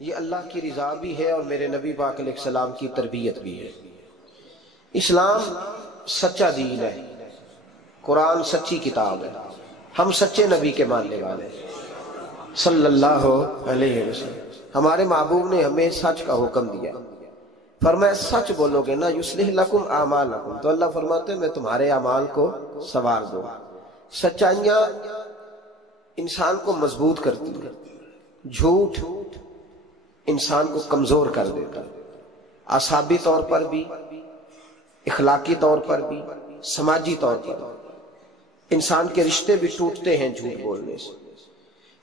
یہ اللہ کی رضا بھی ہے اور میرے نبی پاک علیہ السلام کی تربیت بھی ہے۔ اسلام سچا دین ہے، قرآن سچی کتاب ہے، ہم سچے نبی کے ماننے والے ہیں صلی اللہ علیہ وسلم۔ ہمارے محبوب نے ہمیں سچ کا حکم دیا، فرمایا سچ بولو گے نا یصلح لکم اعمالکم، تو اللہ فرماتے ہیں میں تمہارے اعمال کو سنوار دوں۔ سچائیاں انسان کو مضبوط کرتی ہیں، جھوٹ انسان کو کمزور کر دیتا ہے، اعصابی طور پر بھی، اخلاقی طور پر بھی، سماجی طور پر بھی۔ انسان کے رشتے بھی ٹوٹتے ہیں جھوٹ بولنے سے۔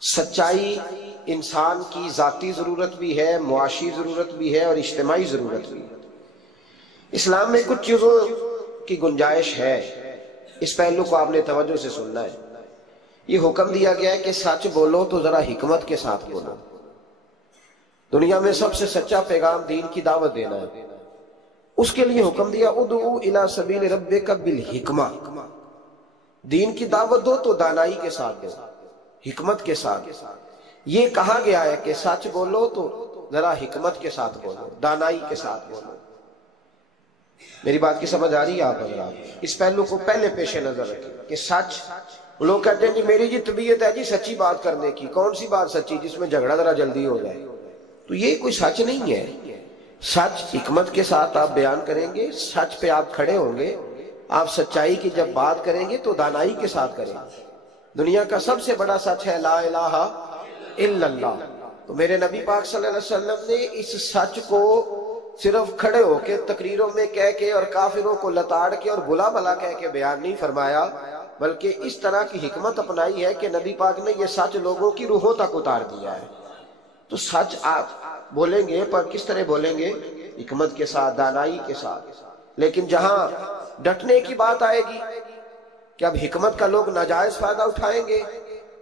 سچائی انسان کی ذاتی ضرورت بھی ہے، معاشی ضرورت بھی ہے اور اجتماعی ضرورت بھی ہے۔ اسلام میں کچھ چیزوں کی گنجائش ہے، اس پہلو کو آپ نے توجہ سے سننا ہے۔ یہ حکم دیا گیا ہے کہ سچ بولو تو ذرا حکمت کے ساتھ بولو۔ دنیا میں سب سے سچا پیغام دین کی دعوت دینا ہے، اس کے لیے حکم دیا ادعو الی سبیل ربک بالحکمہ، دین کی دعوت دو تو دانائی کے ساتھ دو، حکمت کے ساتھ۔ یہ کہا گیا ہے کہ سچ بولو تو ذرا حکمت کے ساتھ بولو، دانائی کے ساتھ بولو۔ میری بات کی سمجھ آ رہی ہے آپ حضرات؟ اس پہلو کو پہلے پیش نظر رکھیں کہ سچ، لوگ کہتے ہیں جی میری جی طبیعت ہے جی سچی بات کرنے کی، کون سی بات سچی جس میں جھگڑا ذرا جلدی ہو جائے، تو یہ کوئی سچ نہیں ہے۔ سچ حکمت کے ساتھ آپ بیان کریں گے، سچ پہ آپ کھڑے ہوں گے، آپ سچائی کی جب بات کریں گے تو دانائی کے ساتھ کریں گے۔ دنیا کا سب سے بڑا سچ ہے لا الہ الا اللہ، تو میرے نبی پاک صلی اللہ علیہ وسلم نے اس سچ کو صرف کھڑے ہو کے تقریروں میں کہہ کے اور کافروں کو لتاڑ کے اور بلا بلا کہہ کے بیان نہیں فرمایا، بلکہ اس طرح کی حکمت اپنائی ہے کہ نبی پاک نے یہ سچ لوگوں کی روحوں تک اتار دیا ہے۔ تو سچ آپ بولیں گے پر کس طرح بولیں گے؟ حکمت کے ساتھ، دانائی کے ساتھ۔ لیکن جہاں ڈٹنے کی بات آئے گی کہ اب حکمت کا لوگ ناجائز فائدہ اٹھائیں گے،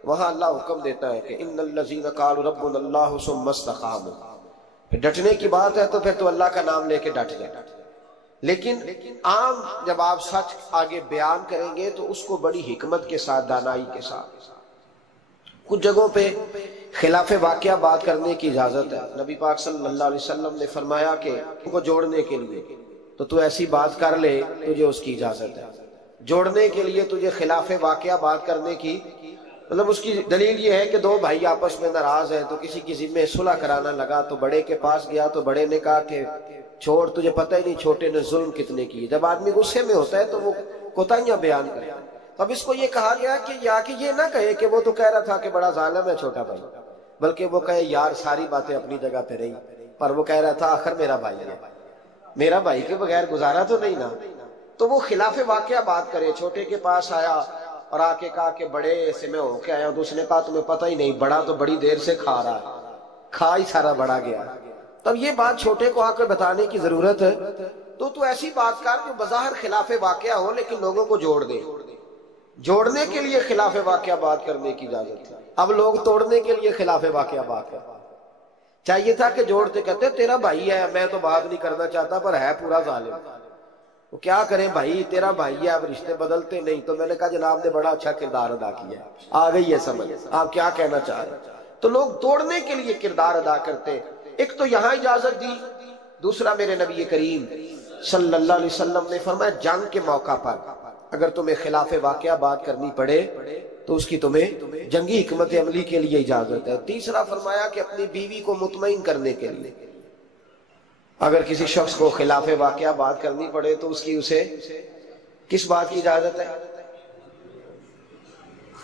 وہاں اللہ حکم دیتا ہے کہ ان الذین قالوا ربنا اللہ ثم استقاموا، پھر ڈٹنے کی بات ہے تو پھر تو اللہ کا نام لے کے ڈٹ جائے۔ لیکن عام جب آپ سچ آگے بیان کریں گے تو اس کو بڑی حکمت کے ساتھ، دانائی کے ساتھ۔ کچھ جگہوں پہ خلاف واقعہ بات کرنے کی اجازت ہے۔ نبی پاک صلی اللہ علیہ وسلم نے فرمایا کہ ان کو جوڑنے کے لیے تو ایسی بات کر لے، تجھے اس کی اجازت ہے۔ جوڑنے کے لیے تجھے خلاف واقعہ بات کرنے کی، مطلب اس کی دلیل یہ ہے کہ دو بھائی آپس میں ناراض ہیں تو کسی کی ذمہ صلح کرانا لگا، تو بڑے کے پاس گیا تو بڑے نے کہا کہ چھوڑ، تجھے پتہ ہی نہیں چھوٹے نے ظلم کتنے کیے۔ جب آدمی غصے میں ہوتا ہے تو وہ کوتاہیاں بیان کرے۔ اب اس کو یہ کہا گیا کہ یا کہ یہ نہ کہے کہ وہ تو کہہ رہا تھا کہ بڑا ظالم ہے چھوٹا بھائی، بلکہ وہ کہے یار ساری باتیں اپنی جگہ پہ رہی، پر وہ کہہ رہا تھا آخر میرا بھائی ہے، میرا بھائی کے بغیر گزارا تو نہیں نا۔ تو وہ خلاف واقعہ بات کرے، چھوٹے کے پاس آیا اور آ کے کہا کہ بڑے سے میں ہو کے آیا ہوں، تو اس نے کہا تمہیں پتہ ہی نہیں، بڑا تو بڑی دیر سے کھا رہا ہے، کھا ہی سارا بڑا گیا۔ تب یہ بات چھوٹے کو آ کر بتانے کی ضرورت ہے، تو ایسی بات کر جو بظاہر خلاف واقعہ ہو لیکن لوگوں کو جوڑ دے۔ جوڑنے کے لیے خلاف واقعہ بات کرنے کی اجازت ہے۔ اب لوگ توڑنے کے لیے خلاف واقعہ بات کرتے۔ چاہیے تھا کہ جوڑتے کہتے تیرا بھائی ہے، میں تو بات نہیں کرنا چاہتا پر ہے پورا ظالم، وہ کیا کریں بھائی، تیرا بھائی ہے، اب رشتے بدلتے نہیں۔ تو میں نے کہا جناب نے بڑا اچھا کردار ادا کیا، آ گئی ہے سمجھ آپ کیا کہنا چاہ رہے ہیں۔ تو لوگ توڑنے کے لیے کردار ادا کرتے۔ ایک تو یہاں اجازت دی، دوسرا میرے نبی کریم صلی اللہ علیہ وسلم نے فرمایا جنگ کے موقع پر اگر تمہیں خلاف واقعہ بات کرنی پڑے تو اس کی تمہیں جنگی حکمت عملی کے لیے اجازت ہے۔ تیسرا فرمایا کہ اپنی بیوی کو مطمئن کرنے کے لیے اگر کسی شخص کو خلاف واقعہ بات کرنی پڑے تو اس کی اسے کس بات کی اجازت ہے؟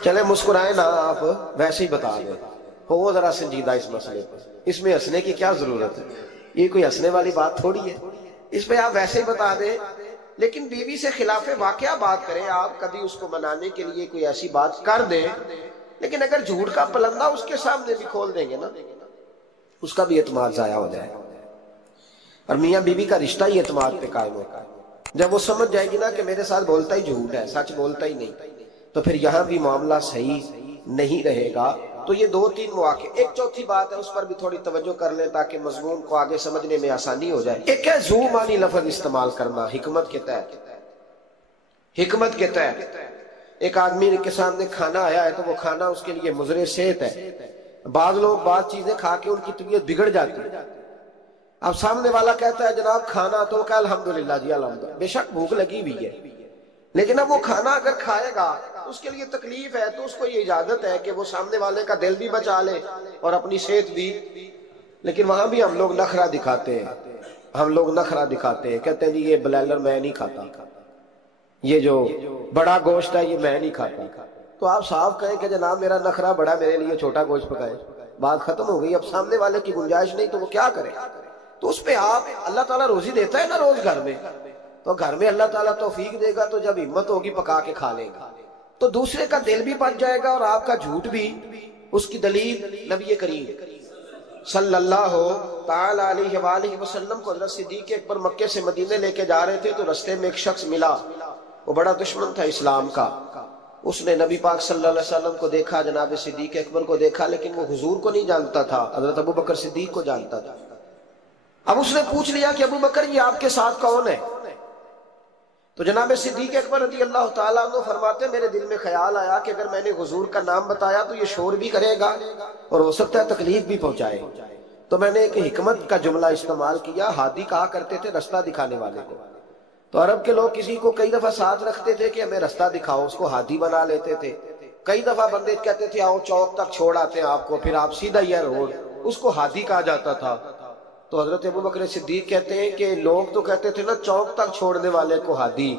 چلے مسکرائیں نا آپ، ویسے ہی بتا دیں، ہو ذرا سنجیدہ اس مسئلے پر، اس میں ہنسنے کی کیا ضرورت ہے، یہ کوئی ہنسنے والی بات تھوڑی ہے، اس پہ آپ ویسے ہی بتا دیں۔ لیکن بیوی سے خلاف واقعہ بات کریں آپ، کبھی اس کو منانے کے لیے کوئی ایسی بات کر دیں، لیکن اگر جھوٹ کا پلندہ اس کے سامنے بھی کھول دیں گے نا، اس کا بھی اعتماد ضائع ہو جائے گا۔ اور میاں بیوی کا رشتہ ہی اعتماد پہ قائم ہوتا ہے۔ جب وہ سمجھ جائے گی نا کہ میرے ساتھ بولتا ہی جھوٹ ہے، سچ بولتا ہی نہیں، تو پھر یہاں بھی معاملہ صحیح نہیں رہے گا۔ تو یہ دو تین مواقع، ایک چوتھی بات ہے اس پر بھی تھوڑی توجہ کر لیں تاکہ مضمون کو آگے سمجھنے میں آسانی ہو جائے۔ ایک ہے ذو معنی لفظ استعمال کرنا حکمت کے تحت۔ حکمت کے تحت ایک آدمی کے سامنے کھانا آیا ہے تو وہ کھانا اس کے لیے مضر صحت ہے، بعض لوگ بعض چیزیں کھا کے ان کی طبیعت بگڑ جاتی ہے. اب سامنے والا کہتا ہے جناب کھانا، تو کہ الحمدللہ جی الحمدللہ، بے شک بھوک لگی ہوئی ہے، لیکن اب وہ کھانا اگر کھائے گا اس کے لیے تکلیف ہے، تو اس کو یہ اجازت ہے کہ وہ سامنے والے کا دل بھی بچا لے اور اپنی صحت بھی. لیکن وہاں بھی ہم لوگ نخرہ دکھاتے ہیں، ہم لوگ نخرہ دکھاتے ہیں، کہتے ہیں جی یہ بلائلر میں نہیں کھاتا، یہ جو بڑا گوشت ہے یہ میں نہیں کھاتا. تو آپ صاف کہیں کہ جناب میرا نخرہ بڑا، میرے لیے چھوٹا گوشت پکائے، بات ختم ہو گئی. اب سامنے والے کی گنجائش نہیں تو وہ کیا کرے؟ تو اس پہ آپ، اللہ تعالیٰ روزی دیتا ہے نا روز گھر میں، تو گھر میں اللہ تعالیٰ توفیق دے گا تو جب ہمت ہوگی پکا کے کھا لے گا، تو دوسرے کا دل بھی بچ جائے گا اور آپ کا جھوٹ بھی. اس کی دلیل نبی کریم صلی اللہ تعالی علیہ وآلہ وسلم کو حضرت صدیق اکبر مکے سے مدینے لے کے جا رہے تھے، تو رستے میں ایک شخص ملا، وہ بڑا دشمن تھا اسلام کا. اس نے نبی پاک صلی اللہ علیہ وسلم کو دیکھا، جناب صدیق اکبر کو دیکھا، لیکن وہ حضور کو نہیں جانتا تھا، حضرت ابو بکر صدیق کو جانتا تھا. اب اس نے پوچھ لیا کہ ابو بکر یہ آپ کے ساتھ کون ہے؟ تو جناب صدیق اکبر رضی اللہ تعالیٰ عنہ فرماتے میرے دل میں خیال آیا کہ اگر میں نے حضور کا نام بتایا تو یہ شور بھی کرے گا اور ہو سکتا ہے تکلیف بھی پہنچائے. تو میں نے ایک حکمت کا جملہ استعمال کیا، ہادی کہا کرتے تھے رستہ دکھانے والے کو. تو عرب کے لوگ کسی کو کئی دفعہ ساتھ رکھتے تھے کہ ہمیں رستہ دکھاؤ، اس کو ہادی بنا لیتے تھے. کئی دفعہ بندے کہتے تھے آؤ چوک تک چھوڑ آتے ہیں آپ کو، پھر آپ سیدھا یہ روڈ، اس کو ہادی کہا جاتا تھا. تو حضرت ابو بکر صدیق کہتے ہیں کہ لوگ تو کہتے تھے نا چوک تک چھوڑنے والے کو ہادی،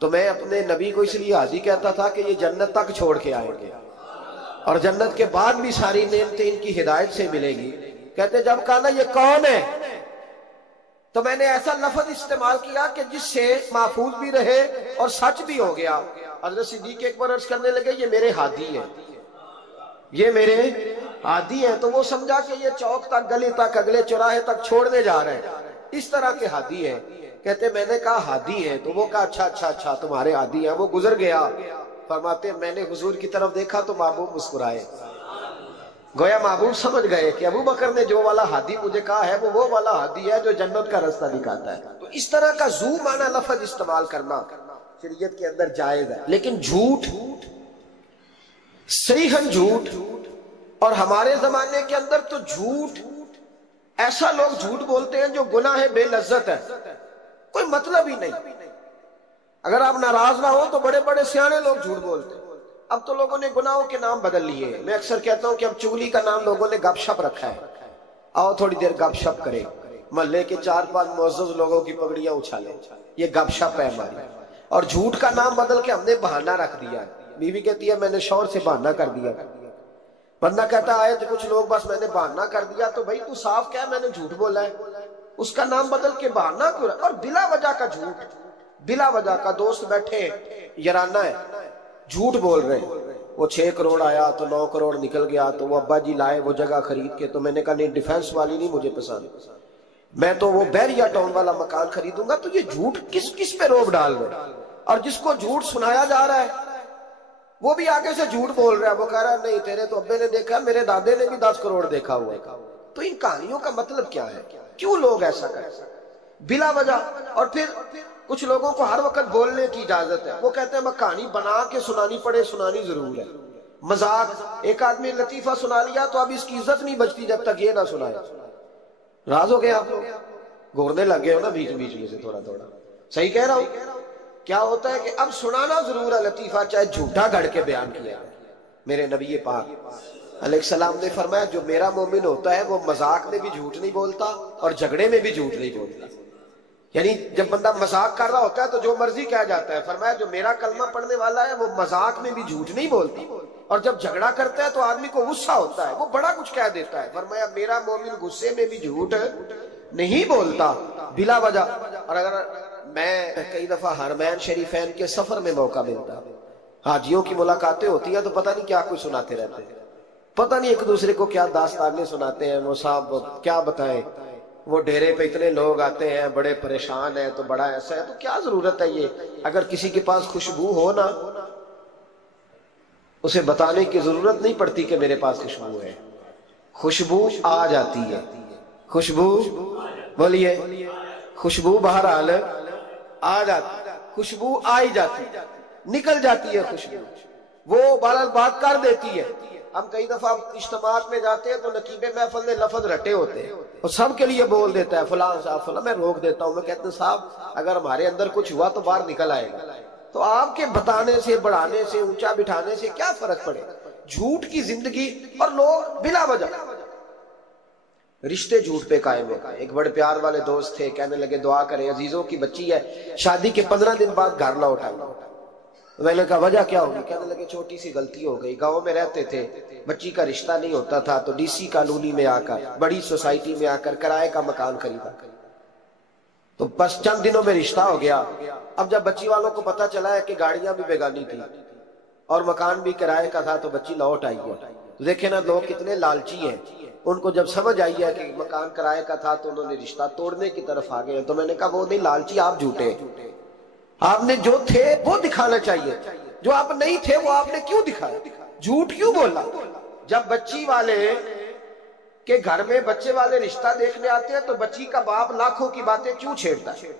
تو میں اپنے نبی کو اس لیے ہادی کہتا تھا کہ یہ جنت تک چھوڑ کے آئیں گے اور جنت کے بعد بھی ساری نعمتیں ان کی ہدایت سے ملے گی. کہتے جب کہا نا یہ کون ہے، تو میں نے ایسا لفظ استعمال کیا کہ جس سے محفوظ بھی رہے اور سچ بھی ہو گیا. حضرت صدیق ایک بار عرض کرنے لگے یہ میرے ہادی ہیں، یہ میرے ہادی ہیں. تو وہ سمجھا کہ یہ چوک تک، گلی تک، اگلے چوراہے تک چھوڑنے جا رہے ہیں، اس طرح کے ہادی ہیں. کہتے میں نے کہا ہادی ہیں، تو وہ کہا اچھا اچھا اچھا تمہارے ہادی ہیں. وہ گزر گیا. فرماتے میں نے حضور کی طرف دیکھا تو محبوب مسکرائے، گویا محبوب سمجھ گئے کہ ابو بکر نے جو والا ہادی مجھے کہا ہے وہ والا ہادی ہے جو جنت کا راستہ دکھاتا ہے. تو اس طرح کا ذو معنی لفظ استعمال کرنا شریعت کے اندر جائز ہے. لیکن جھوٹ، صریحاً جھوٹ، اور ہمارے زمانے کے اندر تو جھوٹ، ایسا لوگ جھوٹ بولتے ہیں جو گناہ بے لذت ہے، کوئی مطلب ہی نہیں. اگر آپ ناراض نہ ہو تو بڑے بڑے سیانے لوگ جھوٹ بولتے ہیں. اب تو لوگوں نے گناہوں کے نام بدل لیے. میں اکثر کہتا ہوں کہ اب چغلی کا نام لوگوں نے گپ شپ رکھا ہے. آؤ تھوڑی دیر گپ شپ کرے، محلے کے 4-5 معزز لوگوں کی پگڑیاں اچھالیں، یہ گپ شپ ہے ہماری. اور جھوٹ کا نام بدل کے ہم نے بہانہ رکھ دیا. بیوی کہتی ہے میں نے شوہر سے بہانہ کر دیا، بندہ کہتا آئے تو کچھ لوگ بس میں نے بہانہ کر دیا. تو بھائی تو صاف کہہ میں نے جھوٹ بولا ہے، اس کا نام بدل کے بہانہ کیوں؟ اور بلا وجہ کا جھوٹ، بلا وجہ کا. دوست بیٹھے یارانہ ہے، جھوٹ بول رہے ہیں، وہ 6 کروڑ آیا تو 9 کروڑ نکل گیا، تو وہ ابا جی لائے وہ جگہ خرید کے. تو میں نے کہا نہیں ڈیفنس والی نہیں مجھے پسند، میں تو وہ بیریا ٹاؤن والا مکان خریدوں گا. تو یہ جھوٹ کس پہ روب ڈال رہے؟ اور جس کو جھوٹ سنایا جا رہا ہے وہ بھی آگے سے جھوٹ بول رہا ہے. وہ کہہ رہا ہے نہیں تیرے تو ابے نے دیکھا، میرے دادے نے بھی 10 کروڑ دیکھا ہوا ہے. تو ان کہانیوں کا مطلب کیا ہے؟ کیوں لوگ ایسا کریں بلا وجہ؟ اور پھر کچھ لوگوں کو ہر وقت بولنے کی اجازت ہے. وہ کہتے ہیں میں کہانی بنا کے سنانی پڑے، سنانی ضرور ہے. مذاق، ایک آدمی لطیفہ سنا لیا تو اب اس کی عزت نہیں بچتی جب تک یہ نہ سنائے. راز ہو گئے آپ لوگ، گھورنے لگ گئے ہو نا بیچ بیچ میں سے تھوڑا تھوڑا. صحیح کہہ رہا ہوں؟ کیا ہوتا ہے کہ اب سنانا ضرور ہے لطیفہ، چاہے جھوٹا گھڑ کے بیان کیا. میرے نبی پاک علیہ السلام نے فرمایا جو میرا مومن ہوتا ہے وہ مذاق میں بھی جھوٹ نہیں بولتا اور جھگڑے میں بھی جھوٹ نہیں بولتا. یعنی جب بندہ مذاق کر رہا ہوتا ہے تو جو مرضی کہہ جاتا ہے. فرمایا جو میرا کلمہ پڑھنے والا ہے وہ مذاق میں بھی جھوٹ نہیں بولتا، اور جب جھگڑا کرتا ہے تو آدمی کو غصہ ہوتا ہے، وہ بڑا کچھ کہہ دیتا ہے. فرمایا میرا مومن غصے میں بھی جھوٹ نہیں بولتا بلا وجہ. اور اگر میں کئی دفعہ حرمین شریفین کے سفر میں موقع ملتا، حاجیوں کی ملاقاتیں ہوتی ہیں تو پتہ نہیں کیا کچھ سناتے رہتے ہیں، پتہ نہیں ایک دوسرے کو کیا داستانیں سناتے ہیں. وہ صاحب کیا بتائیں، وہ ڈیرے پہ اتنے لوگ آتے ہیں بڑے پریشان ہیں تو بڑا ایسا ہے. تو کیا ضرورت ہے یہ؟ اگر کسی کے پاس خوشبو ہو نا، اسے بتانے کی ضرورت نہیں پڑتی کہ میرے پاس خوشبو ہے. خوشبو آ جاتی ہے، خوشبو بولیے، خوشبو بہرحال آ جاتی، خوشبو آئی جاتی، نکل جاتی ہے خوشبو، وہ بہرحال بات کر دیتی ہے. ہم کئی دفعہ اجتماعات میں جاتے ہیں تو نقیب محفل نے لفظ رٹے ہوتے ہیں اور سب کے لیے بول دیتا ہے فلاں صاحب فلاں، میں روک دیتا ہوں، میں کہتا ہوں صاحب اگر ہمارے اندر کچھ ہوا تو باہر نکل آئے گا، تو آپ کے بتانے سے بڑھانے سے اونچا بٹھانے سے کیا فرق پڑے؟ جھوٹ کی زندگی، اور لوگ بلا وجہ رشتے جھوٹ پہ قائم ہو گئے۔ ایک بڑے پیار والے دوست تھے، کہنے لگے دعا کریں، عزیزوں کی بچی ہے، شادی کے 15 دن بعد گھر لوٹ آئی۔ میں نے کہا وجہ کیا ہوگی؟ کہنے لگے چھوٹی سی غلطی ہو گئی، گاؤں میں رہتے تھے، بچی کا رشتہ نہیں ہوتا تھا تو ڈی سی کالونی میں آ کر، بڑی سوسائٹی میں آ کر کرائے کا مکان خریدا، تو بس چند دنوں میں رشتہ ہو گیا۔ اب جب بچی والوں کو پتا چلا ہے کہ گاڑیاں بھی بیگانی تھی اور مکان بھی کرائے کا تھا تو بچی لوٹ آئی ہے۔ تو دیکھیں نا لوگ کتنے لالچی ہیں، ان کو جب سمجھ آئی ہے کہ مکان کرائے کا تھا تو انہوں نے رشتہ توڑنے کی طرف آ گئے۔ تو میں نے کہا وہ نہیں لالچی، آپ جھوٹے، آپ نے جو تھے وہ دکھانا چاہیے، جو آپ نہیں تھے وہ آپ نے کیوں دکھایا؟ جھوٹ کیوں بولا؟ جب بچی والے کے گھر میں بچے والے رشتہ دیکھنے آتے ہیں تو بچی کا باپ لاکھوں کی باتیں کیوں چھیڑتا ہے؟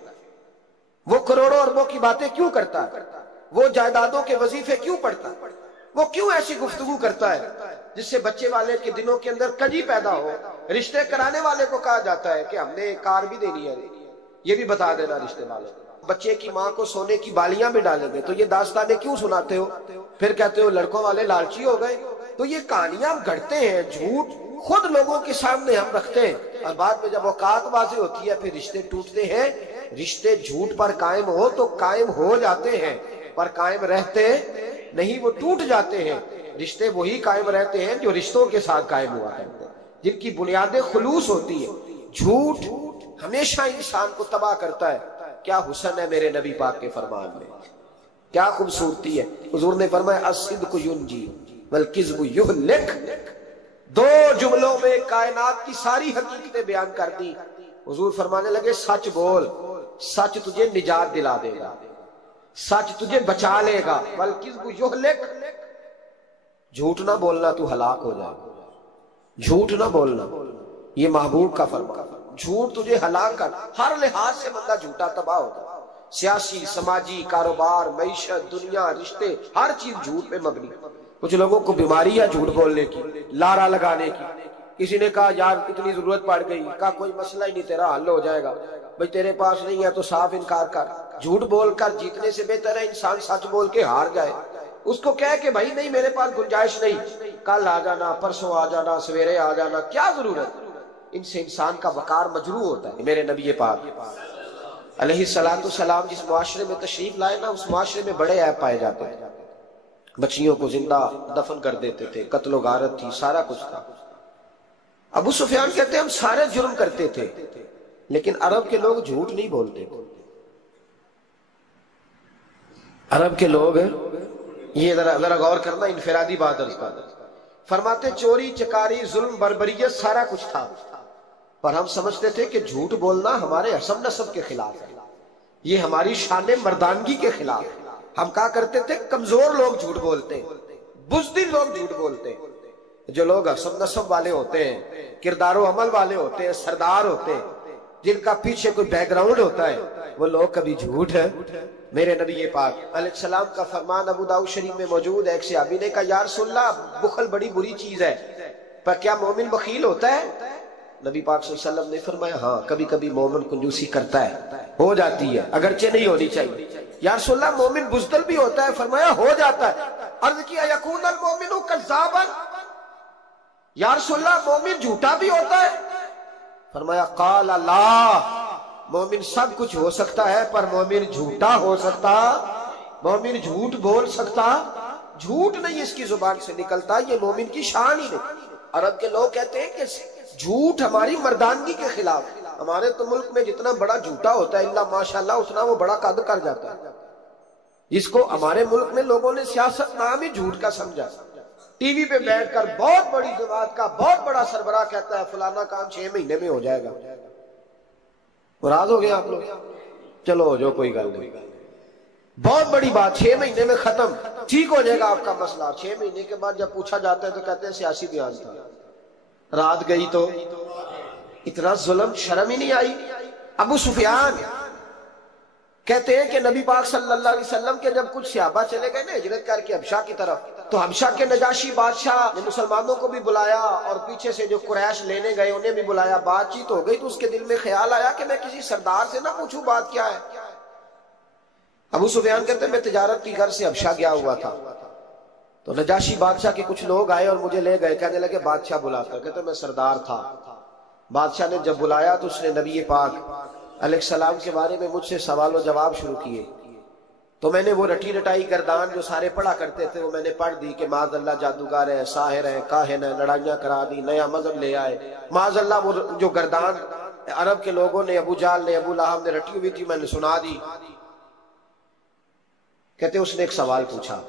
وہ کروڑوں اربوں کی باتیں کیوں کرتا ہے؟ وہ جائیدادوں کے وظیفے کیوں پڑھتا ہے؟ وہ کیوں ایسی گفتگو کرتا ہے جس سے بچے والے کے دنوں کے اندر کجی پیدا ہو؟ رشتے کرانے والے کو کہا جاتا ہے کہ ہم نے کار بھی دینی ہے، یہ بھی بتا دینا رشتے والے۔ بچے کی ماں کو سونے کی بالیاں میں ڈالیں گے تو یہ داستانیں کیوں سناتے ہو؟ پھر کہتے ہو لڑکوں والے لالچی ہو گئے۔ تو یہ کہانیاں ہم گھڑتے ہیں، جھوٹ خود لوگوں کے سامنے ہم رکھتے ہیں، اور بعد میں جب اوقات واضح ہوتی ہے پھر رشتے ٹوٹتے ہیں۔ رشتے جھوٹ پر قائم ہو تو قائم ہو جاتے ہیں، پر قائم رہتے نہیں، وہ ٹوٹ جاتے ہیں۔ رشتے وہی قائم رہتے ہیں جو رشتوں کے ساتھ قائم ہوا کرتے ہیں، جن کی بنیادیں خلوص ہوتی ہے۔ جھوٹ ہمیشہ انسان کو تباہ کرتا ہے۔ کیا حسن ہے میرے نبی پاک کے فرمان میں، کیا خوبصورتی ہے۔ حضور نے فرمایا الصدق ینجی والکذب یہلک، دو جملوں میں کائنات کی ساری حقیقتیں بیان کر دی۔ حضور فرمانے لگے سچ بول، سچ تجھے نجات دلا دے گا، سچ تجھے بچا لے گا، والکذب یہلک، جھوٹ نہ بولنا تو ہلاک ہو جائے گا، جھوٹ نہ بولنا، یہ محبوب کا فرمان۔ جھوٹ تجھے ہلاک کر، ہر لحاظ سے بندہ جھوٹا تباہ ہو جائے، سیاسی، سماجی، کاروبار، معیشت، دنیا، رشتے، ہر چیز جھوٹ پہ مبنی۔ کچھ لوگوں کو بیماری ہے جھوٹ بولنے کی، لارا لگانے کی۔ کسی نے کہا یار اتنی ضرورت پڑ گئی، کہا کوئی مسئلہ ہی نہیں، تیرا حل ہو جائے گا، بھئی تیرے پاس نہیں ہے تو صاف انکار کر۔ جھوٹ بول کر جیتنے سے بہتر ہے انسان سچ بول کے ہار جائے۔ اس کو کہے کہ بھائی نہیں میرے پاس گنجائش نہیں، کل آ جانا، پرسوں آ جانا، سویرے آ جانا، کیا ضرورت؟ ان سے انسان کا وقار مجروح ہوتا ہے۔ میرے نبی پاک علیہ السلام جس معاشرے میں تشریف لائے نا، اس معاشرے میں بڑے عیب پائے جاتے ہیں۔ بچیوں کو زندہ دفن کر دیتے تھے، قتل و غارت تھی، سارا کچھ تھا۔ ابو سفیان کہتے ہیں ہم سارے جرم کرتے تھے لیکن عرب کے لوگ جھوٹ نہیں بولتے۔ عرب کے لوگ، یہ ذرا غور کرنا، انفرادی بات عرض کرنا، فرماتے چوری چکاری ظلم بربریت سارا کچھ تھا، پر ہم سمجھتے تھے کہ جھوٹ بولنا ہمارے حسب نسب کے خلاف ہے، یہ ہماری شان مردانگی کے خلاف ہے۔ ہم کہا کرتے تھے کمزور لوگ جھوٹ بولتے ہیں، بزدل لوگ جھوٹ بولتے ہیں۔ جو لوگ حسب نسب والے ہوتے ہیں، کردار و عمل والے ہوتے ہیں، سردار ہوتے ہیں، جن کا پیچھے کوئی بیک گراؤنڈ ہوتا ہے، وہ لوگ کبھی جھوٹ ہے۔ میرے نبی پاک علیہ السلام کا فرمان ابو داؤد شریف میں موجود ہے، ایک صحابی نے کہا یا رسول اللہ بخل بڑی بری چیز ہے، پر کیا مومن بخیل ہوتا ہے؟ نبی پاک صلی اللہ علیہ وسلم نے فرمایا ہاں کبھی کبھی مومن کنجوسی کرتا ہے، ہو جاتی ہے، اگرچہ نہیں ہونی چاہیے۔ یا رسول اللہ مومن بزدل بھی ہوتا ہے؟ فرمایا ہو جاتا ہے۔ عرض کیا یکون المومن کذابا، یا رسول اللہ مومن جھوٹا بھی ہوتا ہے؟ فرمایا قال لا، مومن سب کچھ ہو سکتا ہے پر مومن جھوٹا ہو سکتا، مومن جھوٹ بول سکتا، جھوٹ نہیں اس کی زبان سے نکلتا، یہ مومن کی شان ہی نہیں۔ عرب کے لوگ کہتے ہیں کہ جھوٹ ہماری مردانگی کے خلاف۔ ہمارے تو ملک میں جتنا بڑا جھوٹا ہوتا ہے اللہ ماشاءاللہ اتنا وہ بڑا قد کر جاتا ہے، جس کو ہمارے ملک میں لوگوں نے سیاست نام ہی جھوٹ کا سمجھا۔ ٹی وی پہ بیٹھ کر بہت بڑی جماعت کا بہت بڑا سربراہ کہتا ہے فلانا کام 6 مہینے میں ہو جائے گا۔ راض ہو گئے آپ لوگ؟ چلو جو کوئی گل نہیں، بہت بڑی بات، 6 مہینے میں ختم، ٹھیک ہو جائے گا آپ کا مسئلہ۔ 6 مہینے کے بعد جب پوچھا جاتا ہے تو کہتے ہیں سیاسی بیان تھا، رات گئی تو اتنا ظلم، شرم ہی نہیں آئی۔ ابو سفیان کہتے ہیں کہ نبی پاک صلی اللہ علیہ وسلم کے جب کچھ صحابہ چلے گئے نا ہجرت کر کے حبشہ کی طرف، تو حبشہ کے نجاشی بادشاہ نے مسلمانوں کو بھی بلایا اور پیچھے سے جو قریش لینے گئے انہیں بھی بلایا، بات چیت ہو گئی تو اس کے دل میں خیال آیا کہ میں کسی سردار سے نہ پوچھوں بات کیا ہے۔ ابو سفیان کہتے ہیں میں تجارت کی غرض سے حبشہ گیا ہوا تھا، تو نجاشی بادشاہ کے کچھ لوگ آئے اور مجھے لے گئے، کہنے لگے بادشاہ بلاتا، کہتے ہیں میں سردار تھا۔ بادشاہ نے جب بلایا تو اس نے نبی پاک علیہ السلام کے بارے میں مجھ سے سوال و جواب شروع کیے، تو میں نے وہ رٹی رٹائی گردان جو سارے پڑھا کرتے تھے وہ میں نے پڑھ دی کہ معاذ اللہ جادوگر ہے، ساحر ہے، کاہن ہے، لڑائیاں کرا دی، نیا مذہب لے آئے، معاذ اللہ وہ جو گردان عرب کے لوگوں نے، ابو جہل نے، ابو لہب نے رٹی ہوئی تھی میں نے سنا دی۔ کہتے اس نے ایک سوال پوچھا،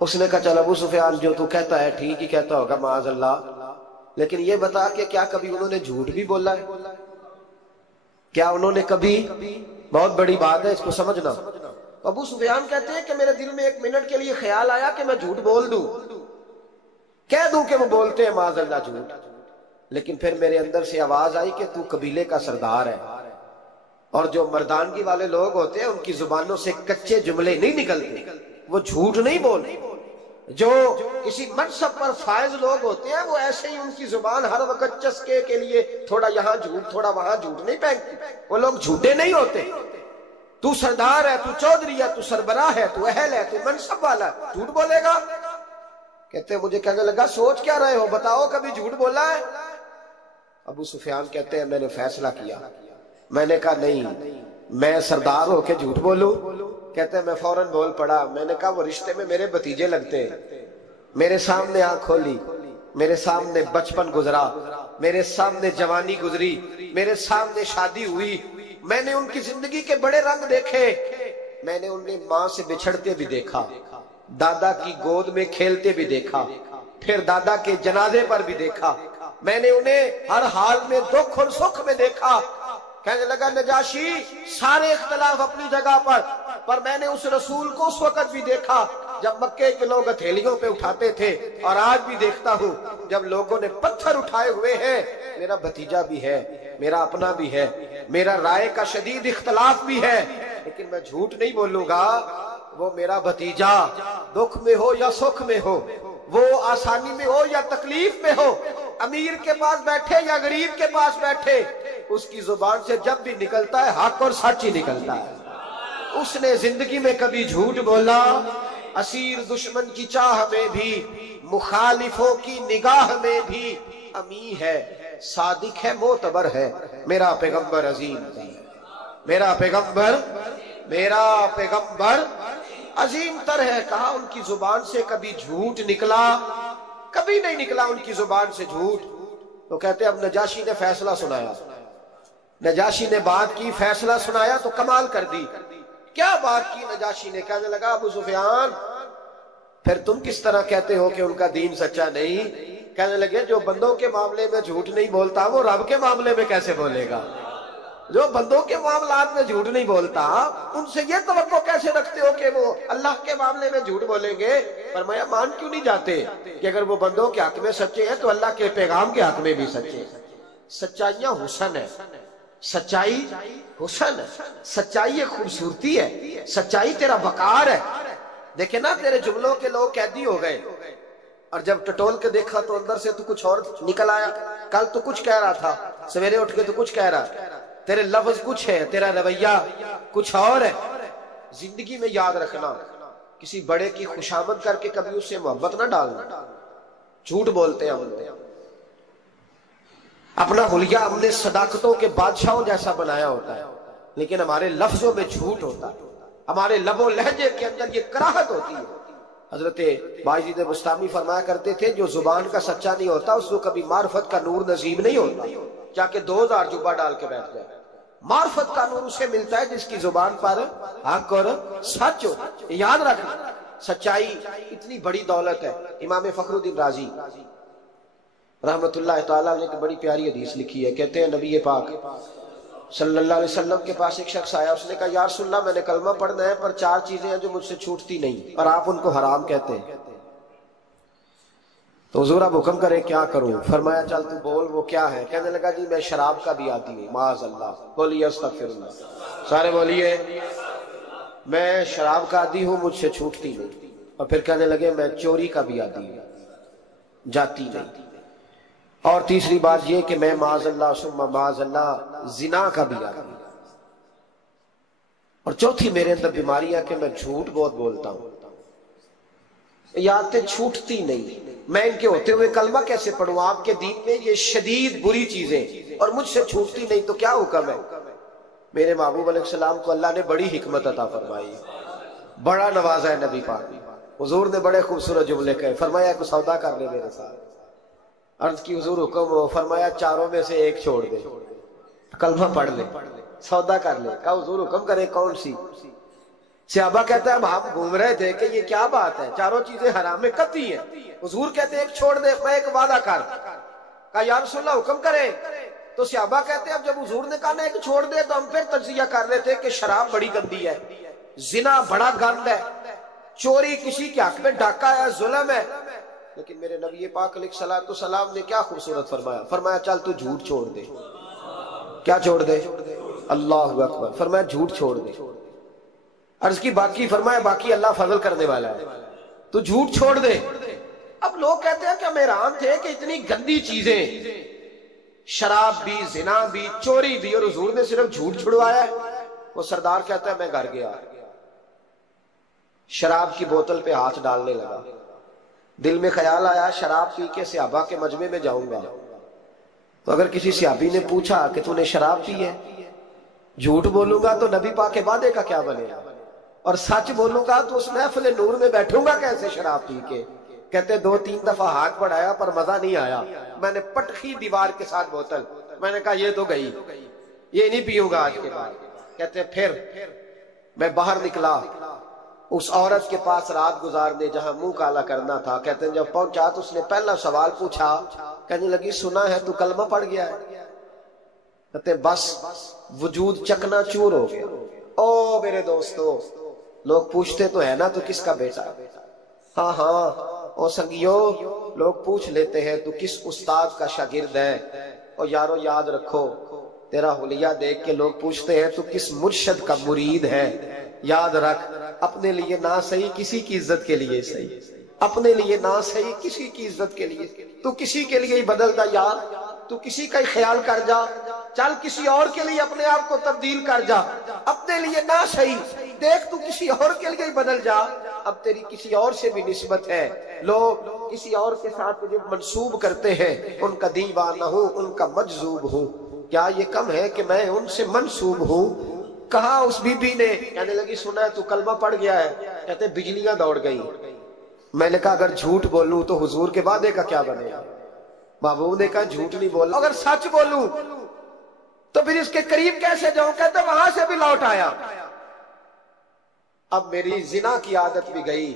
اس نے کہا چل ابو سفیان جو تو کہتا ہے ٹھیک ہی کہتا ہوگا معاذ اللہ، لیکن یہ بتا کہ کیا کبھی انہوں نے جھوٹ بھی بولا ہے؟ کیا انہوں نے کبھی، بہت بڑی بات ہے اس کو سمجھنا۔ ابو سفیان کہتے ہیں کہ میرے دل میں ایک منٹ کے لیے خیال آیا کہ میں جھوٹ بول دوں، کہہ دوں کہ وہ بولتے ہیں معاذ اللہ جھوٹ، لیکن پھر میرے اندر سے آواز آئی کہ تو قبیلے کا سردار ہے، اور جو مردانگی والے لوگ ہوتے ہیں ان کی زبانوں سے کچے جملے نہیں نکلتے، وہ جھوٹ نہیں بولتے۔ جو کسی منصب پر فائز لوگ ہوتے ہیں وہ ایسے ہی ان کی زبان ہر وقت چسکے کے لیے تھوڑا یہاں جھوٹ تھوڑا وہاں جھوٹ نہیں پھینکتی، وہ لوگ جھوٹے نہیں ہوتے۔ تو سردار ہے، تو چودھری ہے، تو سربراہ ہے، تو اہل ہے، تو منصب والا ہے، جھوٹ بولے گا؟ کہتے مجھے کہنے لگا سوچ کیا رہے ہو، بتاؤ کبھی جھوٹ بولا ہے؟ ابو سفیان کہتے ہیں میں نے فیصلہ کیا، میں نے کہا نہیں میں سردار ہو کے جھوٹ بولوں؟ کہتے ہیں میں فوراً بول پڑا، میں نے کہا وہ رشتے میں میرے بھتیجے لگتے ہیں، میرے سامنے آنکھ کھولی، میرے سامنے بچپن گزرا، میرے سامنے جوانی گزری، میرے سامنے شادی ہوئی، میں نے ان کی زندگی کے بڑے رنگ دیکھے، میں نے انہیں ماں سے بچھڑتے بھی دیکھا، دادا کی گود میں کھیلتے بھی دیکھا، پھر دادا کے جنازے پر بھی دیکھا، میں نے انہیں ہر حال میں دکھ اور سکھ میں دیکھا۔ کہنے لگا نجاشی سارے اختلاف اپنی جگہ پر میں نے اس رسول کو اس وقت بھی دیکھا جب مکے کے لوگ ہتھیلیوں پہ اٹھاتے تھے، اور آج بھی دیکھتا ہوں جب لوگوں نے پتھر اٹھائے ہوئے ہیں، میرا بھتیجا بھی ہے، میرا اپنا بھی ہے، میرا رائے کا شدید اختلاف بھی ہے، لیکن میں جھوٹ نہیں بولوں گا۔ وہ میرا بھتیجا دکھ میں ہو یا سکھ میں ہو، وہ آسانی میں ہو یا تکلیف میں ہو، امیر کے پاس بیٹھے یا غریب کے پاس بیٹھے، اس کی زبان سے جب بھی نکلتا ہے حق اور سچ ہی نکلتا ہے۔ اس نے زندگی میں کبھی جھوٹ بولا؟ اسیر دشمن کی چاہ میں بھی، مخالفوں کی نگاہ میں بھی امی ہے، صادق ہے، معتبر ہے، میرا پیغمبر عظیم ہے، میرا پیغمبر عظیم تر ہے۔ کہا ان کی زبان سے کبھی جھوٹ نکلا؟ کبھی نہیں نکلا ان کی زبان سے جھوٹ۔ تو کہتے اب نجاشی نے فیصلہ سنایا، نجاشی نے بات کی، فیصلہ سنایا تو کمال کر دی۔ کیا بات کی نجاشی نے؟ کہنے لگا ابو سفیان پھر تم کس طرح کہتے ہو کہ ان کا دین سچا نہیں؟ کہنے لگے جو بندوں کے معاملے میں جھوٹ نہیں بولتا وہ رب کے معاملے میں کیسے بولے گا؟ جو بندوں کے معاملات میں جھوٹ نہیں بولتا ان سے یہ توقع کیسے رکھتے ہو کہ وہ اللہ کے معاملے میں جھوٹ بولیں گے؟ فرمایا مان کیوں نہیں جاتے کہ اگر وہ بندوں کے حق میں سچے ہیں تو اللہ کے پیغام کے حق میں بھی سچے ہیں۔ سچائیاں حسن ہے، سچائی حسن ہے، سچائی ایک خوبصورتی ہے، سچائی تیرا وقار ہے۔ دیکھیں نا تیرے جملوں کے لوگ قیدی ہو گئے، اور جب ٹٹول کے دیکھا تو اندر سے تو کچھ اور نکل آیا، کل تو کچھ کہہ رہا تھا، سویرے اٹھ کے تو کچھ کہہ رہا، تیرے لفظ کچھ ہے، تیرا رویہ کچھ اور ہے۔ زندگی میں یاد رکھنا کسی بڑے کی خوشامد کر کے کبھی اس سے محبت نہ ڈالنا۔ جھوٹ بولتے ہیں ہم، اپنا حلیہ ہم نے صداقتوں کے بادشاہوں جیسا بنایا ہوتا ہے، لیکن ہمارے لفظوں میں جھوٹ ہوتا ہے، ہمارے لب و لہجے کے اندر یہ کراہت ہوتی ہے۔ حضرت باجید بستامی فرمایا کرتے تھے جو زبان کا سچا نہیں ہوتا اس کو کبھی معرفت کا نور نصیب نہیں ہوتا، جا کے 2000 جوبہ ڈال کے بیٹھ جائے۔ معرفت کا نور اسے ملتا ہے جس کی زبان پر حق اور سچ ہو۔ یاد رکھنا سچائی اتنی بڑی دولت ہے۔ امام فخر الدین رازی رحمت اللہ تعالیٰ نے ایک بڑی پیاری حدیث لکھی ہے، کہتے ہیں نبی پاک صلی اللہ علیہ وسلم کے پاس ایک شخص آیا، اس نے کہا یا رسول اللہ میں نے کلمہ پڑھنا ہے پر 4 چیزیں ہیں جو مجھ سے چھوٹتی نہیں اور آپ ان کو حرام کہتے ہیں، تو حضور آپ حکم کرے کیا کروں؟ فرمایا چل تو بول وہ کیا ہے؟ کہنے لگا جی میں شراب کا بھی عادی ہوں، معاذ اللہ، بولیے استغفر اللہ، سارے بولیے میں شراب کا عادی ہوں، مجھ سے چھوٹتی نہیں۔ اور پھر کہنے لگے میں چوری کا بھی عادی ہوں، جاتی نہیں۔ اور تیسری بات یہ کہ میں معاذ اللہ ثم معاذ اللہ زنا کا بھی عادی ہوں۔ اور چوتھی میرے اندر بیماری ہے کہ میں جھوٹ بہت بولتا ہوں، یادیں چھوٹتی نہیں۔ میں ان کے ہوتے ہوئے کلمہ کیسے پڑھوں؟ آپ کے دین میں یہ شدید بری چیزیں اور مجھ سے چھوٹتی نہیں تو کیا حکم ہے؟ میرے محبوب علیہ السلام کو اللہ نے بڑی حکمت عطا فرمائی، بڑا نوازا ہے نبی پاک۔ حضور نے بڑے خوبصورت جملے کہے، فرمایا کہ سودا کر لے میرے ساتھ۔ عرض کی حضور حکم ہو، فرمایا چاروں میں سے ایک چھوڑ دے، کلمہ پڑھ لے، سودا کر لے۔ کہا حضور حکم کرے کون سی؟ صحابہ کہتا ہے ہم گھوم رہے تھے کہ یہ کیا بات ہے، چاروں چیزیں حرام میں قطعی ہیں۔ حضور کہتے ہیں ایک چھوڑ دے، میں ایک وعدہ کر۔ کہا یا رسول اللہ حکم کرے۔ تو صحابہ کہتے ہیں اب جب حضور نے کہا نا ایک چھوڑ دے تو ہم پھر تجزیہ کر رہے تھے کہ شراب بڑی گندی ہے، زنا بڑا گند ہے، چوری کسی کے حق میں ڈاکہ ہے، ظلم ہے۔ لیکن میرے نبی پاک علیہ الصلوۃ والسلام نے کیا خوبصورت فرمایا، فرمایا چل تو جھوٹ چھوڑ دے۔ کیا چھوڑ دے؟ اللہ اکبر۔ فرمایا جھوٹ چھوڑ دے۔ عرض کی باقی؟ فرمایا باقی اللہ فضل کرنے والا ہے، تو جھوٹ چھوڑ دے۔ اب لوگ کہتے ہیں کہ ہم حیران تھے کہ اتنی گندی چیزیں، شراب بھی، زنا بھی، چوری بھی، اور حضور نے صرف جھوٹ چھڑوایا ہے۔ وہ سردار کہتا ہے میں گھر گیا، شراب کی بوتل پہ ہاتھ ڈالنے لگا، دل میں خیال آیا شراب پی کے صحابہ کے مجمع میں جاؤں گا تو اگر کسی صحابی نے پوچھا کہ تو نے شراب پی ہے، جھوٹ بولوں گا تو نبی پاک کے وعدے کا کیا بنے گا، اور سچ بولوں گا تو اس محفل نور میں بیٹھوں گا کیسے شراب پی کے؟ کہتے 2-3 دفعہ ہاتھ بڑھایا پر مزہ نہیں آیا، میں نے پٹخی دیوار کے ساتھ بوتل، میں نے کہا یہ تو گئی، یہ نہیں پیوں گا آج کے بعد۔ کہتے پھر میں باہر نکلا اس عورت کے پاس رات گزارنے جہاں منہ کالا کرنا تھا۔ کہتے ہیں جب پہنچا تو اس نے پہلا سوال پوچھا، کہنے لگی سنا ہے تو کلمہ پڑھ گیا ہے؟ کہتے ہیں بس وجود چکنا چور ہو گیا۔ او میرے دوستو، لوگ پوچھتے تو ہے نا تو کس کا بیٹا؟ ہاں ہاں او سنگیو، لوگ پوچھ لیتے ہیں تو کس استاد کا شاگرد ہے؟ اور یارو یاد رکھو، تیرا حلیہ دیکھ کے لوگ پوچھتے ہیں تو کس مرشد کا مرید ہے؟ یاد رکھ، اپنے لیے نہ صحیح کسی کی عزت کے لیے صحیح، اپنے لیے نہ صحیح کسی کی عزت کے لیے، تو کسی کے لیے ہی بدل جا یار، تو کسی کا ہی خیال کر جا، چل کسی اور کے لیے اپنے آپ کو تبدیل کر جا، اپنے لیے نہ صحیح دیکھ تو کسی اور کے لیے ہی بدل جا، اب تیری کسی اور سے بھی نسبت ہے۔ لوگ کسی اور کے ساتھ مجھے منسوب کرتے ہیں، ان کا دیوانہ ہوں، ان کا مجذوب ہوں، کیا یہ کم ہے کہ میں ان سے منسوب ہوں؟ کہا اس بی بی نے، کہنے لگی سنا ہے تو کلمہ پڑھ گیا ہے؟ کہتے بجلیاں دوڑ گئی۔ میں نے کہا اگر جھوٹ بولوں تو حضور کے وعدے کا کیا بنے گا؟ محبوب نے کہا جھوٹ نہیں بولنا، اگر سچ بولوں تو پھر اس کے قریب کیسے جاؤں؟ کہتے وہاں سے بھی لوٹ آیا۔ اب میری زنا کی عادت بھی گئی۔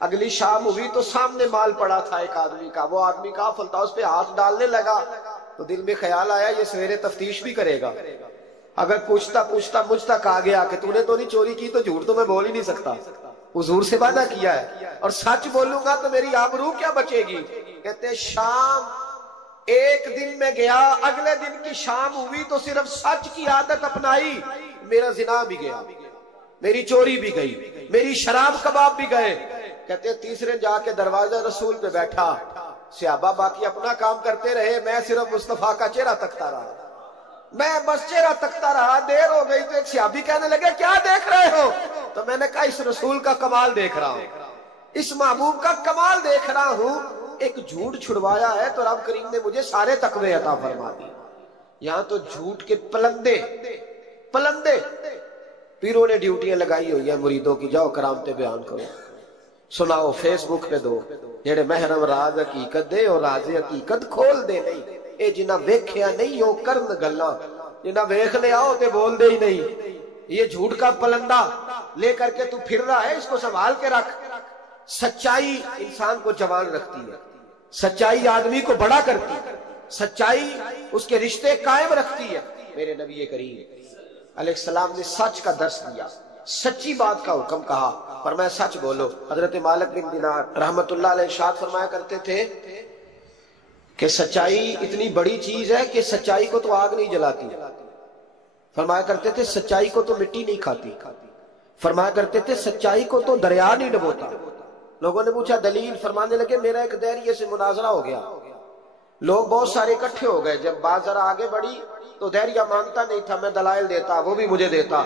اگلی شام ہوئی تو سامنے مال پڑا تھا ایک آدمی کا، وہ آدمی کافل تھا، اس پہ ہاتھ ڈالنے لگا تو دل میں خیال آیا یہ سویرے تفتیش بھی کرے گا، اگر پوچھتا پوچھتا مجھ تک آ گیا کہ تو نے تو نہیں چوری کی تو جھوٹ تو میں بول ہی نہیں سکتا، حضور سے وعدہ کیا ہے، اور سچ بولوں گا تو میری آبرو کیا بچے گی؟ کہتے شام ایک دن میں گیا، اگلے دن کی شام ہوئی تو صرف سچ کی عادت اپنائی، میرا زنا بھی گیا، میری چوری بھی گئی، میری شراب کباب بھی گئے۔ کہتے تیسرے جا کے دروازہ رسول پہ بیٹھا، صحابہ باقی اپنا کام کرتے رہے، میں صرف مصطفیٰ کا چہرہ تکتا رہا، میں بس چہرہ تکتا رہا۔ دیر ہو گئی تو ایک صحابی کہنے لگے کیا دیکھ رہے ہو؟ تو میں نے کہا اس رسول کا کمال دیکھ رہا ہوں، اس محبوب کا کمال دیکھ رہا ہوں، ایک جھوٹ چھڑوایا ہے تو رب کریم نے مجھے سارے تقوی عطا فرما دی۔ یہاں تو جھوٹ کے پلندے پیروں نے ڈیوٹیاں لگائی ہوئی ہیں مریدوں کی، جاؤ کرامتے بیان کرو، سناؤ، فیس بک پہ دو، جڑے محرم راز حقیقت دے اور راز حقیقت کھول دے نہیں، اے جنہ ویکھیا نہیں ہو کرن گلاں، جنہ ویکھ لیا ہو تے بول دے ہی نہیں۔ یہ جھوٹ کا پلندہ لے کر کے تو پھر رہا ہے، اس کو سنبھال کے رکھ۔ سچائی انسان کو جوان رکھتی ہے، سچائی آدمی کو بڑا کرتی ہے، سچائی اس کے رشتے قائم رکھتی ہے۔ میرے نبی کریم علیہ السلام نے سچ کا درس دیا، سچی بات کا حکم کہا، فرمایا سچ بولو۔ حضرت مالک بن دینار رحمت اللہ علیہ ارشاد فرمایا کرتے تھے کہ سچائی اتنی بڑی چیز ہے کہ سچائی کو تو آگ نہیں جلاتی، فرمایا کرتے تھے سچائی کو تو مٹی نہیں کھاتی، فرمایا کرتے تھے سچائی کو تو دریا نہیں ڈبوتا، لوگوں نے پوچھا دلیل، فرمانے لگے میرا ایک دہریے سے مناظرہ ہو گیا، لوگ بہت سارے اکٹھے ہو گئے، جب بات ذرا آگے بڑھی تو دہریہ مانتا نہیں تھا، میں دلائل دیتا، وہ بھی مجھے دیتا،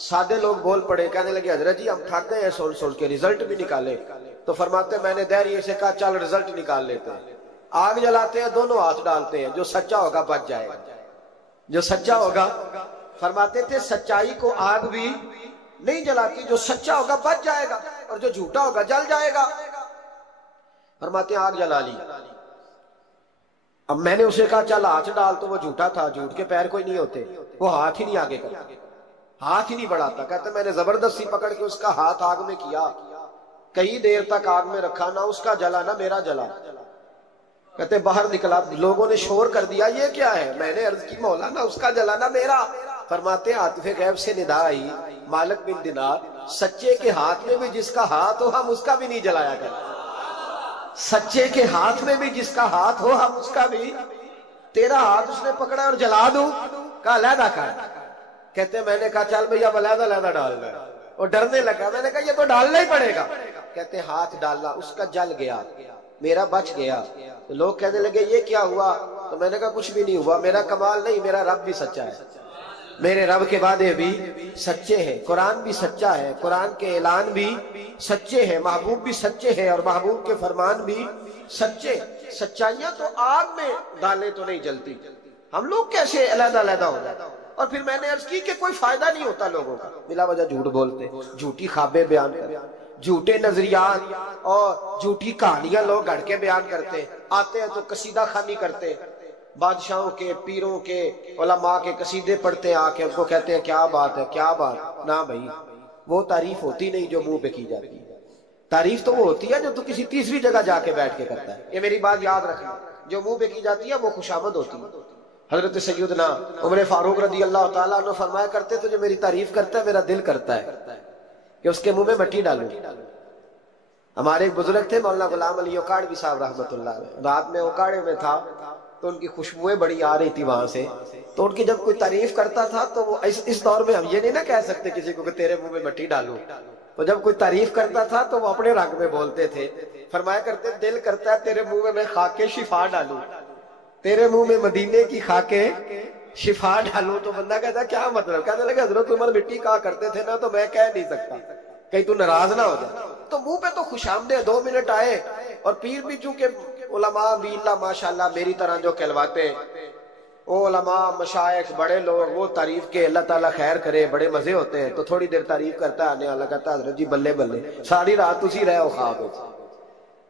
سادے لوگ بول پڑے، کہنے لگے حضرت جی ہم تھک گئے ہیں سن کے، رزلٹ بھی نکالے، تو فرماتے میں نے دہریے سے کہا چل رزلٹ نکال لیتے ہیں، آگ جلاتے ہیں، دونوں ہاتھ ڈالتے ہیں، جو سچا ہوگا بچ جائے گا، جو سچا ہوگا، فرماتے تھے سچائی کو آگ بھی نہیں جلاتی، جو سچا ہوگا بچ جائے گا اور جو جھوٹا ہوگا جل جائے گا، فرماتے ہیں آگ جلا لی۔ اب میں نے اسے کہا چل ہاتھ ڈال، تو وہ جھوٹا تھا، جھوٹ کے پیر کوئی نہیں ہوتے، وہ ہاتھ ہی نہیں آگے کرتا، ہاتھ ہی نہیں بڑھاتا، کہتے میں نے زبردستی پکڑ کے اس کا ہاتھ آگ میں کیا، کئی دیر تک آگ میں رکھا، نہ اس کا جلا نہ میرا جلا، کہتے باہر نکلا، لوگوں نے شور کر دیا یہ کیا ہے، میں نے عرض کی مولانا اس کا جلا نہ میرا، فرماتے عاطف غیب سے ندا آئی، مالک بن دینار، سچے کے ہاتھ میں بھی جس کا ہاتھ ہو ہم اس کا بھی نہیں جلایا کرتے، سچے کے ہاتھ میں بھی جس کا ہاتھ ہو ہم اس کا بھی، تیرا ہاتھ اس نے پکڑا اور جلا دوں، کہا علیحدہ کر، کہتے میں نے کہا چل بھئی اب علیحدہ علیحدہ ڈال دے، وہ ڈرنے لگا، میں نے کہا یہ تو ڈالنا ہی پڑے گا، کہتے ہاتھ ڈالنا، اس کا جل گیا، میرا بچ گیا، تو لوگ کہنے لگے یہ کیا ہوا، تو میں نے کہا کچھ بھی نہیں ہوا، میرا کمال نہیں، میرا رب بھی سچا ہے، میرے رب کے وعدے بھی سچے ہیں، قرآن بھی سچا ہے، قرآن کے اعلان بھی سچے ہیں، محبوب بھی سچے ہیں، اور محبوب کے فرمان بھی سچے، سچائیاں تو آگ میں ڈالے تو نہیں جلتی، ہم لوگ کیسے علیحدہ علیحدہ ہو جاتے۔ اور پھر میں نے عرض کی کہ کوئی فائدہ نہیں ہوتا لوگوں کا، بلا وجہ جھوٹ بولتے، جھوٹی خوابیں بیان کرتے، جھوٹے نظریات اور جھوٹی کہانیاں لوگ گھڑ کے بیان کرتے، آتے ہیں تو قصیدہ خوانی کرتے، بادشاہوں کے، پیروں کے، علماء کے قصیدے پڑھتے ہیں، آ کے ان کو کہتے ہیں کیا بات ہے کیا بات، نہ بھائی وہ تعریف ہوتی نہیں جو منہ پہ کی جاتی ہے، تعریف تو وہ ہوتی ہے جو تو کسی تیسری جگہ جا کے بیٹھ کے کرتا ہے، یہ میری بات یاد رکھنا، جو منہ پہ کی جاتی ہے وہ خوشامد ہوتی ہے۔ حضرت سیدنا عمر فاروق رضی اللہ تعالیٰ عنہ فرمایا کرتے تو جو میری تعریف کرتا ہے میرا دل کرتا ہے کہ اس کے منہ میں مٹی ڈالوں۔ ہمارے ایک بزرگ تھے مولانا غلام علی اوکاڑوی صاحب رحمۃ اللہ علیہ، رات میں اوکاڑے میں تھا تو ان کی خوشبوئیں بڑی آ رہی تھی وہاں سے، تو ان کی جب کوئی تعریف کرتا تھا تو وہ اس دور میں ہم یہ نہیں نہ کہہ سکتے کسی کو کہ تیرے منہ میں مٹی ڈالوں، تو جب کوئی تعریف کرتا تھا تو وہ اپنے رنگ میں بولتے تھے، فرمایا کرتے دل کرتا ہے تیرے منہ میں خاک شفا ڈالوں، تیرے منہ میں مدینے کی خاکیں شفا ڈالوں، تو بندہ کہتا کیا مطلب، کہنے لگا حضرت عمر مٹی کہا کرتے تھے نا، تو میں کہہ نہیں سکتا کہیں تو ناراض نہ ہو جائے، تو منہ پہ تو خوش آمدید 2 منٹ آئے، اور پیر بھی چونکہ علماء بھی اللہ ماشاءاللہ میری طرح جو کہلواتے ہیں، وہ علماء مشائخ بڑے لوگ، وہ تعریف کے اللہ تعالیٰ خیر کرے بڑے مزے ہوتے ہیں، تو تھوڑی دیر تعریف کرتا ہے، آنے والا کہتا ہے حضرت جی بلے بلے ساری رات اسی رہے ہو خواب ہو،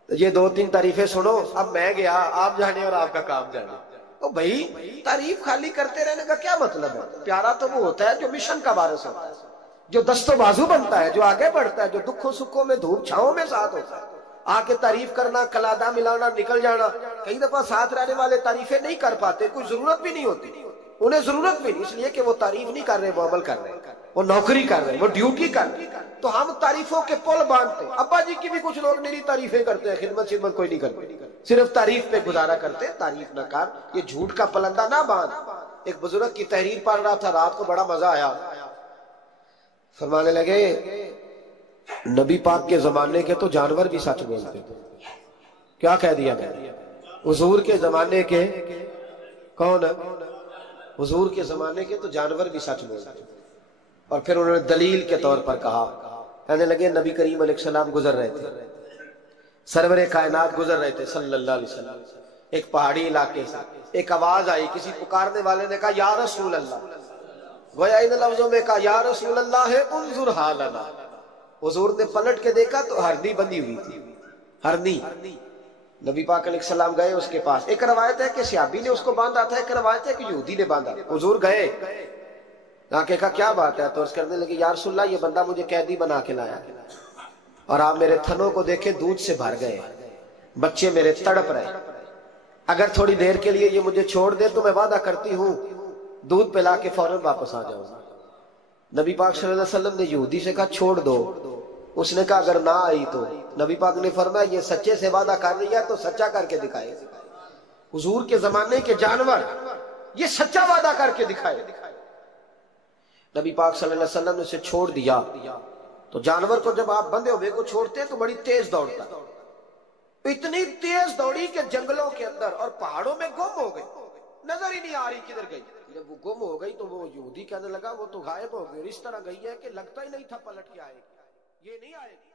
یہ 2-3 تعریفیں سنو، اب میں گیا آپ جانے اور آپ کا کام جانے، تو بھائی تعریف خالی کرتے رہنے کا کیا مطلب ہے؟ پیارا تو وہ ہوتا ہے جو مشن کا وارث ہوتا ہے، جو دست و بازو بنتا ہے، جو آگے بڑھتا ہے، جو دکھوں سکھوں میں دھوپ چھاؤں میں ساتھ ہوتا ہے، آ کے تعریف کرنا، کلادہ ملانا، نکل جانا، کئی دفعہ ساتھ رہنے والے تعریفیں نہیں کر پاتے، کوئی ضرورت بھی نہیں ہوتی، انہیں ضرورت بھی نہیں، اس لیے کہ وہ تعریف نہیں کر رہے، وہ عمل کر رہے، وہ نوکری کر رہے، وہ ڈیوٹی کر رہے، تو ہم تعریفوں کے پل باندھتے، ابا جی کی بھی کچھ لوگ میری تعریفیں کرتے ہیں، خدمت کوئی نہیں کرتے، صرف تعریف پہ گزارا کرتے، تعریف نہ کر، یہ جھوٹ کا پلندہ نہ باندھ۔ ایک بزرگ کی تحریر پڑھ رہا تھا، رات کو بڑا مزہ آیا، فرمانے لگے نبی پاک کے زمانے کے تو جانور بھی سچ بولتے تھے، کیا کہہ دیا میں نے، حضور کے زمانے کے کون ہے، حضور کے زمانے کے تو جانور بھی سچ بولتے تھے، اور پھر انہوں نے دلیل کے طور پر کہا، کہنے لگے نبی کریم علیہ السلام گزر رہے تھے، سرور کائنات گزر رہے تھے صلی اللہ علیہ وسلم، ایک پہاڑی علاقے سے ایک آواز آئی، کسی پکارنے والے نے کہا یا رسول اللہ، گویا ان لفظوں میں کہا یا رسول اللہ انظر حالنا، حضور نے پلٹ کے دیکھا تو ہرنی بندھی ہوئی تھی، ہرنی، نبی پاک علیہ السلام گئے اس کے پاس، ایک روایت ہے کہ صحابی نے اس کو باندھا تھا، ایک روایت ہے کہ یہودی نے باندھا، حضور گئے، آنکھیں کہا کیا بات ہے، تو اس کرنے لگے یا رسول اللہ یہ بندہ مجھے قیدی بنا کے لایا، اور آپ میرے تھنوں کو دیکھے دودھ سے بھر گئے، بچے میرے تڑپ رہے، اگر تھوڑی دیر کے لیے یہ مجھے چھوڑ دے تو میں وعدہ کرتی ہوں دودھ پلا کے فوراً واپس آ جاؤں گا۔ نبی پاک صلی اللہ علیہ وسلم نے یہودی سے کہا چھوڑ دو، اس نے کہا اگر نہ آئی تو، نبی پاک نے فرمایا یہ سچے سے وعدہ کر رہی ہے تو سچا کر کے دکھائے، حضور کے زمانے کے جانور یہ سچا وعدہ کر کے دکھائے، نبی پاک صلی اللہ علیہ وسلم نے اسے چھوڑ دیا تو جانور کو جب آپ بندھے ہوئے کو چھوڑتے ہیں تو بڑی تیز دوڑتا ہے، اتنی تیز دوڑی کہ جنگلوں کے اندر اور پہاڑوں میں گم ہو گئی، نظر ہی نہیں آ رہی کدھر گئی۔ جب وہ گم ہو گئی تو وہ یہودی کہنے لگا وہ تو غائب ہو گئی، اور اس طرح گئی ہے کہ لگتا ہی نہیں تھا پلٹ کے آئے گی، یہ نہیں آئے گی۔